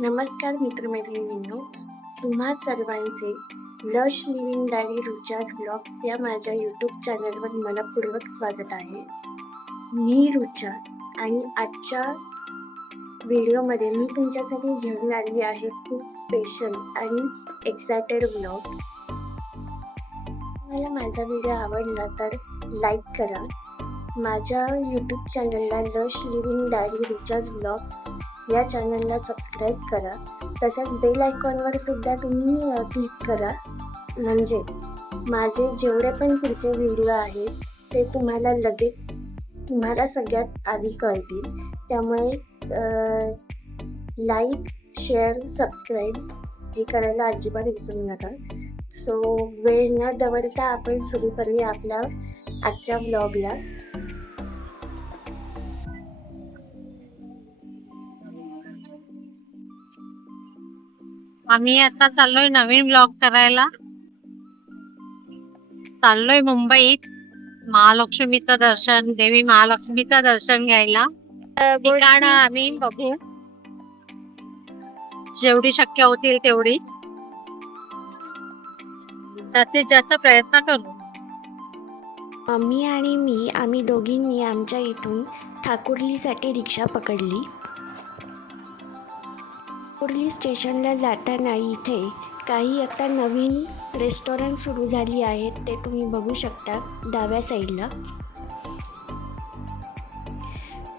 नमस्कार मित्रमैत्रिणींनो, तुम्हा सर्वांचे लश लिव्हिंग डायरी रुचाज ब्लॉग्स या माझ्या यूट्यूब चॅनलवर मनपूर्वक स्वागत आहे. मी रुचा आणि आजच्या व्हिडिओमध्ये मी तुमच्यासाठी घेऊन आली आहे खूप स्पेशल आणि एक्सायटेड ब्लॉग. तुम्हाला माझा व्हिडिओ आवडला तर लाईक करा. माझ्या यूट्यूब चॅनलला लश लिव्हिंग डायरी रुचाज ब्लॉग्स या चॅनलला सबस्क्राईब करा. तसंच बेल आयकॉनवर सुद्धा तुम्ही क्लिक करा, म्हणजे माझे जेवढे पण पुढचे व्हिडिओ आहेत ते तुम्हाला सगळ्यात आधी कळतील. त्यामुळे लाईक, शेअर, सबस्क्राईब हे करायला अजिबात विसरू नका. सो वेळ न दवडता आपण सुरू करूया आपल्या आजच्या ब्लॉगला. आम्ही आता चाललोय नवीन ब्लॉग करायला. चाललोय मुंबईत महालक्ष्मीचं दर्शन, देवी महालक्ष्मीचं दर्शन घ्यायला. ठिकाण आम्ही बघू, जेवढी शक्य होतील तेवढी, जास्तीत जास्त प्रयत्न करू. मम्मी आणि आम्ही दोघींनी आमच्या इथून ठाकुर्लीसाठी रिक्षा पकडली. ठाकुर्ली स्टेशनला जाताना इथे काही आता नवीन रेस्टॉरंट सुरू झाली आहेत, ते तुम्ही बघू शकता डाव्या साईडला.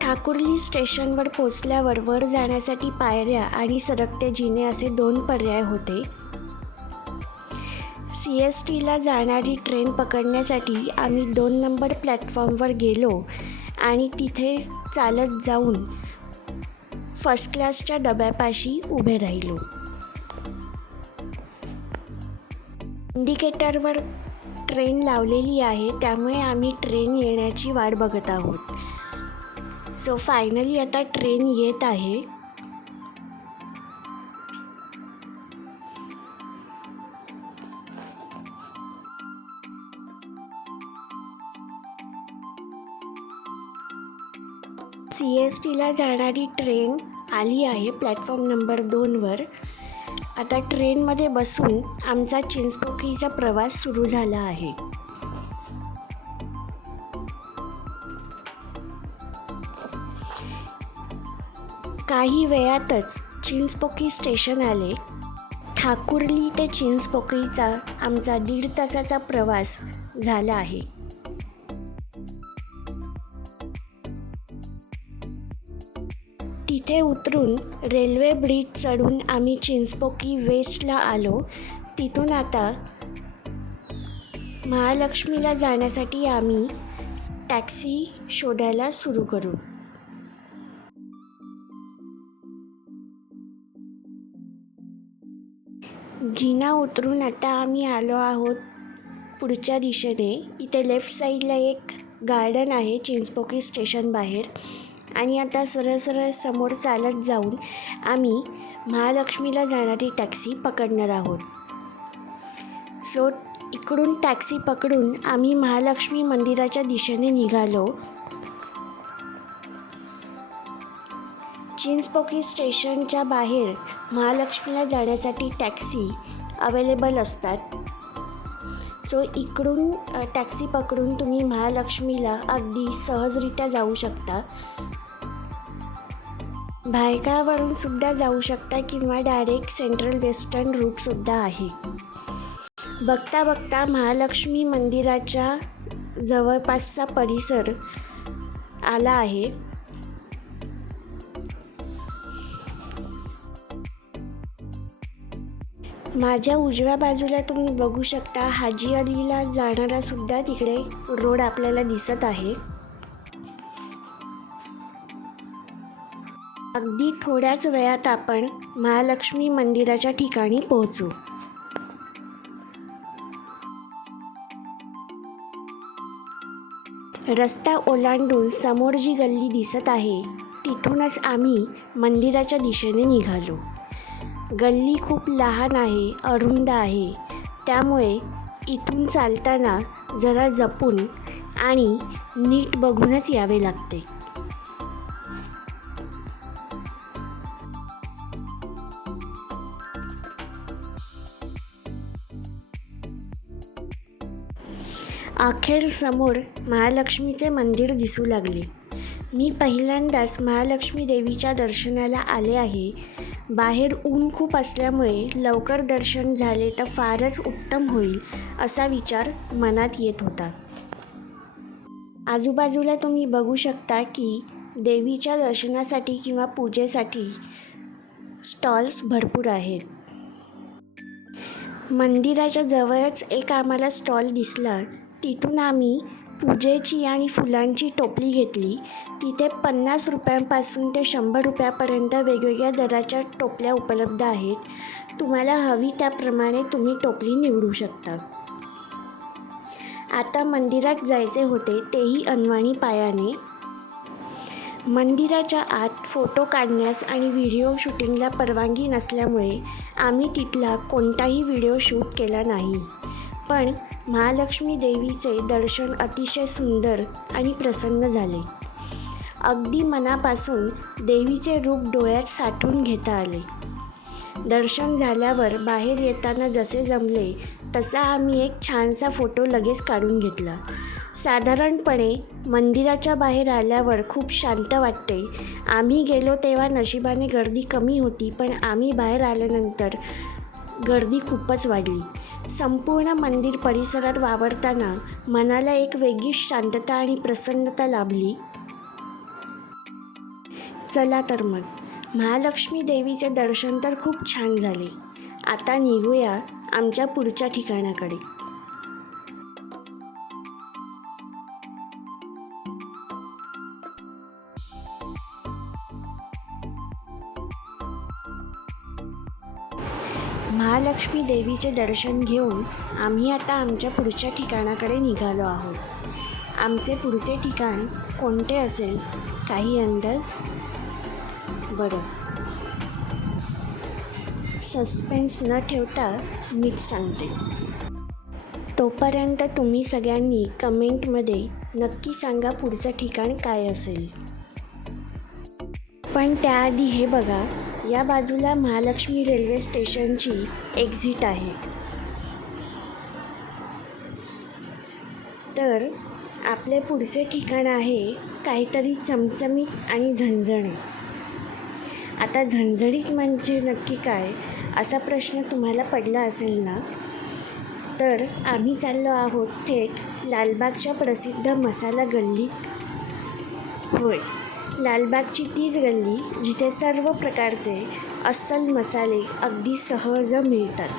ठाकुर्ली स्टेशनवर पोचल्यावर वर जाण्यासाठी पायऱ्या आणि सरकते जिने असे 2 पर्याय होते. CSTला जाणारी ट्रेन पकडण्यासाठी आम्ही 2 नंबर प्लॅटफॉर्मवर गेलो आणि तिथे चालत जाऊन फर्स्ट क्लासच्या डब्यापाशी उभे राहिलो. इंडिकेटरवर ट्रेन लावलेली आहे, त्यामुळे आम्ही ट्रेन येण्याची वाट बघत आहोत. सो फायनली आता ट्रेन येत आहे. CSTला जाणारी ट्रेन आली आहे प्लॅटफॉर्म नंबर 2वर. आता ट्रेनमध्ये बसून आमचा चिंचपोकळीचा प्रवास सुरू झाला आहे. काही वेळातच चिंचपोकळी स्टेशन आले. ठाकुर्ली ते चिंचपोकळीचा आमचा 1.5 तासाचा प्रवास झाला आहे. तिथे उतरून रेल्वे ब्रिज चढून आम्ही चिंचपोकळी वेस्टला आलो. तिथून आता महालक्ष्मीला जाण्यासाठी आम्ही टॅक्सी शोधायला सुरू करू. जिना उतरून आता आम्ही आलो आहोत पुढच्या दिशेने. इथे लेफ्ट साईडला एक गार्डन आहे चिंचपोकळी स्टेशन बाहेर, आणि आता सरळ समोर चालत जाऊन आम्ही महालक्ष्मीला जाणारी टॅक्सी पकडणार आहोत. सो इकडून टॅक्सी पकडून आम्ही महालक्ष्मी मंदिराच्या दिशेने निघालो. चिंचपोकळी स्टेशनच्या बाहेर महालक्ष्मीला जाण्यासाठी टॅक्सी अवेलेबल असतात. सो इकडून टॅक्सी पकडून तुम्ही महालक्ष्मीला अगदी सहजरित्या जाऊ शकता. भायखळावरून सुद्धा जाऊ शकता किंवा डायरेक्ट सेंट्रल वेस्टर्न रूटसुद्धा आहे. बघता बघता महालक्ष्मी मंदिराच्या जवळपासचा परिसर आला आहे. माझ्या उजव्या बाजूला तुम्ही बघू शकता हाजी अलीला जाणारा सुद्धा तिकडे रोड आपल्याला दिसत आहे. अगदी थोड्याच वेळात आपण महालक्ष्मी मंदिराच्या ठिकाणी पोहोचू. रस्ता ओलांडून समोर जी गल्ली दिसत आहे तिथूनच आम्ही मंदिराच्या दिशेने निघालो. गल्ली खूप लहान आहे, अरुंद आहे, त्यामुळे इथून चालताना जरा जपून आणि नीट बघूनच यावे लागते. अखेर समोर महालक्ष्मीचे मंदिर दिसू लागले. मी पहिल्यांदाच महालक्ष्मी देवीच्या दर्शनाला आले आहे. बाहेर ऊन खूप असल्यामुळे लवकर दर्शन झाले तर फारच उत्तम होईल असा विचार मनात येत होता. आजूबाजूला तुम्ही बघू शकता की देवीच्या दर्शनासाठी किंवा पूजेसाठी स्टॉल्स भरपूर आहेत. मंदिराच्या जवळच एक आम्हाला स्टॉल दिसला. तिथून आम्ही पूजेची आणि फुलांची टोपली घेतली. तिथे 50 रुपयांपासून ते 100 रुपयापर्यंत वेगवेगळ्या दराच्या टोपल्या उपलब्ध आहेत. तुम्हाला हवी त्याप्रमाणे तुम्ही टोपली निवडू शकता. आता मंदिरात जायचे होते, तेही अनवाणी पायाने. मंदिराच्या आत फोटो काढण्यास आणि व्हिडिओ शूटिंगला परवानगी नसल्यामुळे आम्ही तिथला कोणताही व्हिडिओ शूट केला नाही. पण महालक्ष्मी देवीचे दर्शन अतिशय सुंदर आणि प्रसन्न झाले. अगदी मनापासून देवीचे रूप डोळ्यात साठवून घेता आले. दर्शन झाल्यावर बाहेर येताना जसे जमले तसा आम्ही एक छानसा फोटो लगेच काढून घेतला. साधारणपणे मंदिराच्या बाहेर आल्यावर खूप शांत वाटते. आम्ही गेलो तेव्हा नशिबाने गर्दी कमी होती, पण आम्ही बाहेर आल्यानंतर गर्दी खूपच वाढली. संपूर्ण मंदिर परिसरात वावरताना मनाला एक वेगळीच शांतता आणि प्रसन्नता लाभली. चला तर मग, महालक्ष्मी देवीचे दर्शन तर खूप छान झाले. आता निघूया आमच्या पुढच्या ठिकाणाकडे. महालक्ष्मी देवीचे दर्शन घेऊन आम्ही आता आमच्या पुढच्या ठिकाणाकडे निघालो आहोत. आमचे पुढचे ठिकाण कोणते असेल, काही अंदाज? बरं, सस्पेन्स न ठेवता मीच सांगते. तोपर्यंत तुम्ही सगळ्यांनी कमेंटमध्ये नक्की सांगा पुढचं ठिकाण काय असेल. पण त्याआधी हे बघा, या बाजूला महालक्ष्मी रेल्वे स्टेशनची एक्झिट आहे. तर आपले पुढचे ठिकाण आहे काहीतरी चमचमीत आणि झणझणीत. आता झणझणीत म्हणजे नक्की काय असा प्रश्न तुम्हाला पडला असेल ना? तर आम्ही चाललो आहोत थेट लालबागच्या प्रसिद्ध मसाला गल्लीत. होय, लालबागची तीच गल्ली जिथे सर्व प्रकारचे अस्सल मसाले अगदी सहज मिळतात.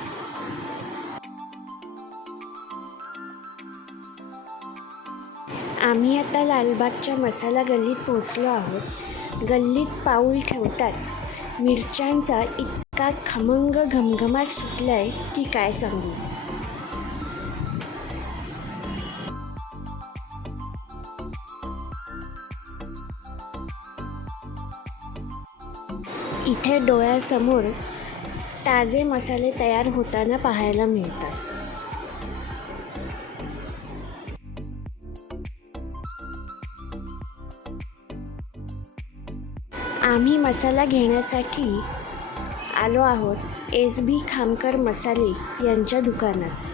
आम्ही आता लालबागच्या मसाला गल्लीत पोहोचलो आहोत. गल्लीत पाऊल ठेवताच मिरच्यांचा इतका खमंग घमघमाट सुटलाय की काय सांगू. इथे डोळ्यासमोर ताजे मसाले तयार होताना पाहायला मिळतात. आम्ही मसाला घेण्यासाठी आलो आहोत SB खामकर मसाले यांच्या दुकानात.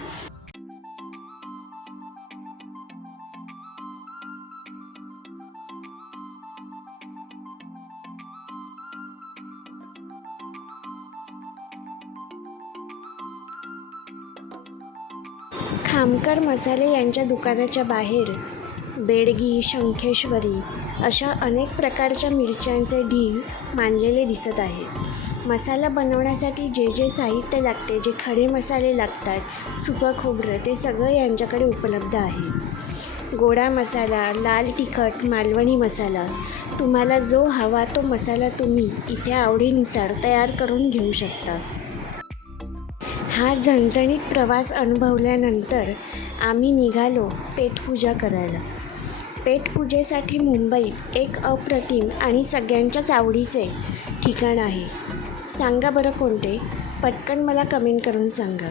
खामकर मसाले यांच्या दुकानाच्या बाहेर बेडगी, शंखेश्वरी अशा अनेक प्रकारच्या मिरच्यांचे ढीग मांडलेले दिसत आहेत. मसाला बनवण्यासाठी जे जे साहित्य लागते, जे खडे मसाले लागतात, सुकं खोबरं, ते सगळं यांच्याकडे उपलब्ध आहे. गोडा मसाला, लाल तिखट, मालवणी मसाला, तुम्हाला जो हवा तो मसाला तुम्ही इथे आवडीनुसार तयार करून घेऊ शकता. हा झणझणीत प्रवास अनुभवल्यानंतर आम्ही निघालो पेटपूजा करायला. पेटपूजेसाठी मुंबईत एक अप्रतिम आणि सगळ्यांच्याच आवडीचे ठिकाण आहे. सांगा बरं कोणते? पटकन मला कमेंट करून सांगा.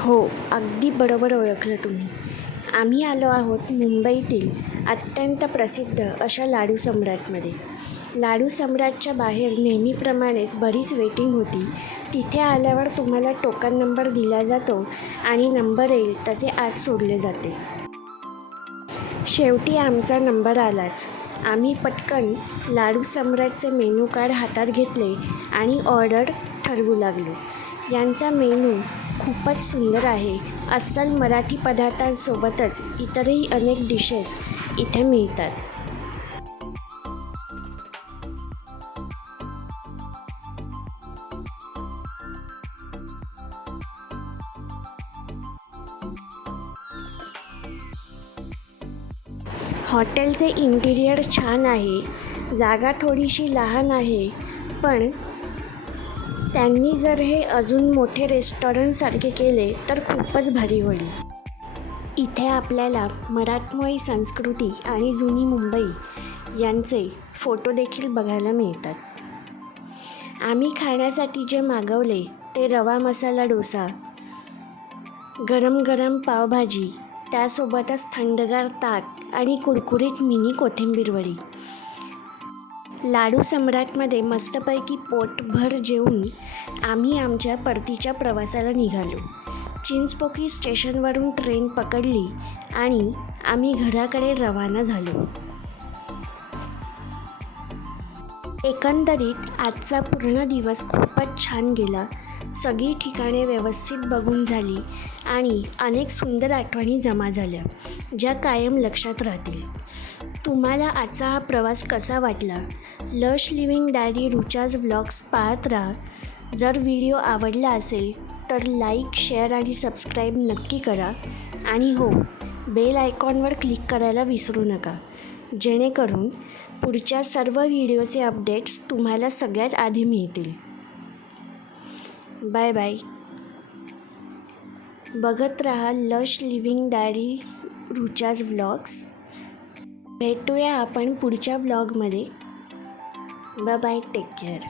हो, अगदी बरोबर ओळखलं तुम्ही. आम्ही आलो आहोत मुंबईतील अत्यंत प्रसिद्ध अशा लाडू सम्राटमध्ये. लाडू सम्राटच्या बाहेर नेहमीप्रमाणेच बरीच वेटिंग होती. तिथे आल्यावर तुम्हाला टोकन नंबर दिला जातो आणि नंबर येईल तसे आत सोडले जाते. शेवटी आमचा नंबर आलाच. आम्ही पटकन लाडू सम्राटचे मेनू कार्ड हातात घेतले आणि ऑर्डर ठरवू लागलो. यांचा मेनू खूपच सुंदर आहे. अस्सल मराठी पदार्थांसोबतच इतरही अनेक डिशेस इथे मिळतात. हॉटेलचे इंटिरियर छान आहे. जागा थोडीशी लहान आहे, पण त्यांनी जर हे अजून मोठे रेस्टॉरंटसारखे केले तर खूपच भारी होईल. इथे आपल्याला मराठमोळी संस्कृती आणि जुनी मुंबई यांचे फोटो देखील बघायला मिळतात. आम्ही खाण्यासाठी जे मागवले ते रवा मसाला डोसा, गरम गरम पावभाजी, त्यासोबतच थंडगार ताक आणि कुरकुरीत मिनी कोथिंबीर वडी. लाडू सम्राटमध्ये मस्तपैकी पोटभर जेवून आम्ही आमच्या परतीच्या प्रवासाला निघालो. चिंचपोकळी स्टेशनवरून ट्रेन पकडली आणि आम्ही घराकडे रवाना झालो. एकंदरीत आजचा पूर्ण दिवस खूपच छान गेला. सगळी ठिकाणे व्यवस्थित बघून झाली आणि अनेक सुंदर आठवणी जमा झाल्या, ज्या कायम लक्षात राहतील. तुम्हाला आजचा हा प्रवास कसा वाटला? Lush living diary Rucha's vlogs पाहत राहा. जर व्हिडिओ आवडला असेल तर लाईक, शेअर आणि सबस्क्राईब नक्की करा. आणि हो, बेल आयकॉनवर क्लिक करायला विसरू नका, जेणेकरून पुढच्या सर्व व्हिडिओचे अपडेट्स तुम्हाला सगळ्यात आधी मिळतील. Bye bye. बघत राहा lush living diary Rucha's vlogs. भेटूया आपण पुढच्या व्लॉगमध्ये. Bye bye. Take care.